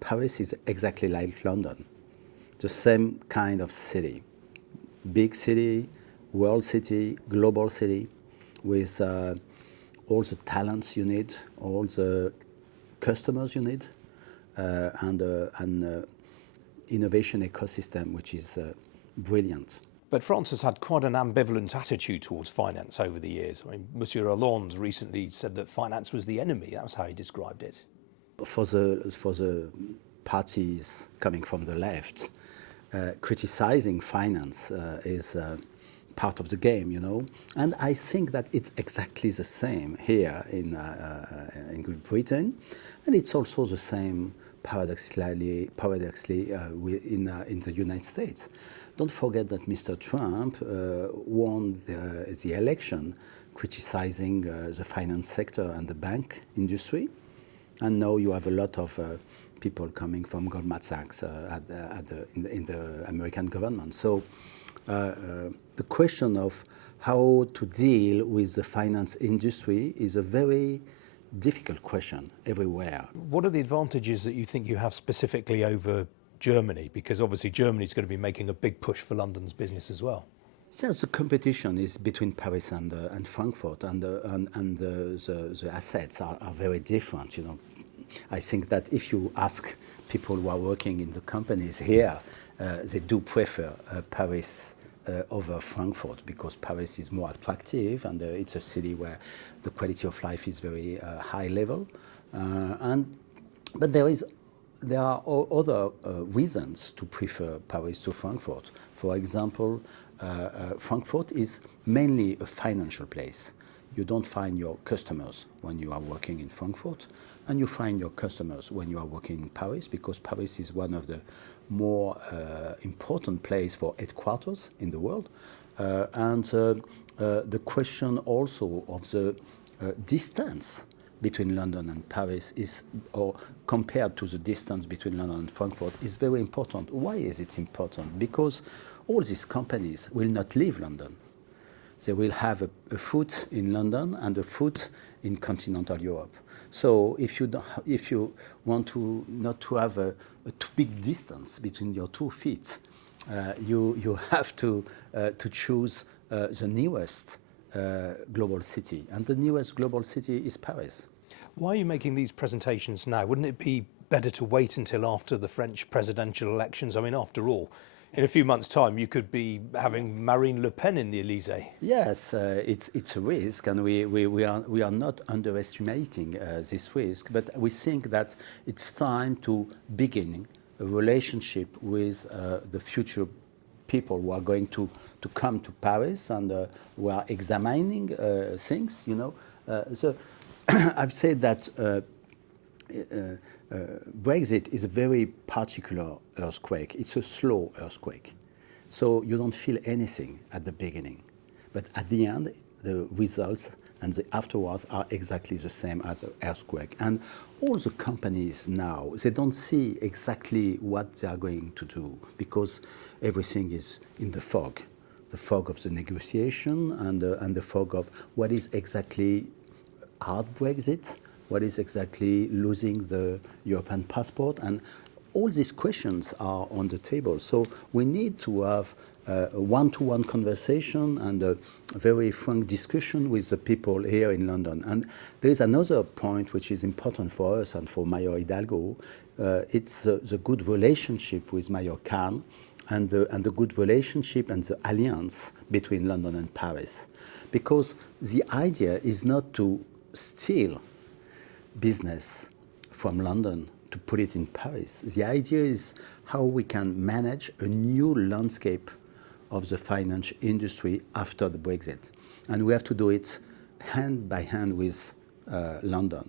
Paris is exactly like London, the same kind of city, big city, world city, global city, with all the talents you need, all the customers you need, and an innovation ecosystem which is brilliant. But France has had quite an ambivalent attitude towards finance over the years. I mean, Monsieur Hollande recently said that finance was the enemy. That was how he described it. For the parties coming from the left, criticizing finance is part of the game, you know. And I think that it's exactly the same here in Great Britain, and it's also the same paradoxically in the United States. Don't forget that Mr. Trump won the election criticizing the finance sector and the bank industry. And now you have a lot of people coming from Goldman Sachs in the American government. So the question of how to deal with the finance industry is a very difficult question everywhere. What are the advantages that you think you have specifically over Germany? Because obviously Germany is going to be making a big push for London's business as well. Yes, the competition is between Paris and Frankfurt, and the assets are very different. You know, I think that if you ask people who are working in the companies here, they do prefer Paris over Frankfurt, because Paris is more attractive and it's a city where the quality of life is very high level, but there are other reasons to prefer Paris to Frankfurt. For example, Frankfurt is mainly a financial place. You don't find your customers when you are working in Frankfurt, and you find your customers when you are working in Paris, because Paris is one of the more important places for headquarters in the world. And the question also of the distance between London and Paris is, or compared to the distance between London and Frankfurt, is very important. Why is it important? Because all these companies will not leave London. They will have a foot in London and a foot in continental Europe. So if you want to not to have a too big distance between your 2 feet, you have to choose the newest global city, and the newest global city is Paris. Why are you making these presentations now? Wouldn't it be better to wait until after the French presidential elections? I mean, after all, in a few months' time, you could be having Marine Le Pen in the Élysée. Yes, it's a risk, and we are not underestimating this risk. But we think that it's time to begin a relationship with the future people who are going to come to Paris and who are examining things. You know, so I've said that. Brexit is a very particular earthquake. It's a slow earthquake. So you don't feel anything at the beginning. But at the end, the results and the afterwards are exactly the same as the earthquake. And all the companies now, they don't see exactly what they are going to do, because everything is in the fog of the negotiation and the fog of what is exactly hard Brexit, what is exactly losing the European passport, and all these questions are on the table. So we need to have a one-to-one conversation and a very frank discussion with the people here in London. And there is another point which is important for us and for Mayor Hidalgo. It's the good relationship with Mayor Khan and the good relationship and the alliance between London and Paris. Because the idea is not to steal business from London to put it in Paris. The idea is how we can manage a new landscape of the finance industry after the Brexit. And we have to do it hand by hand with London.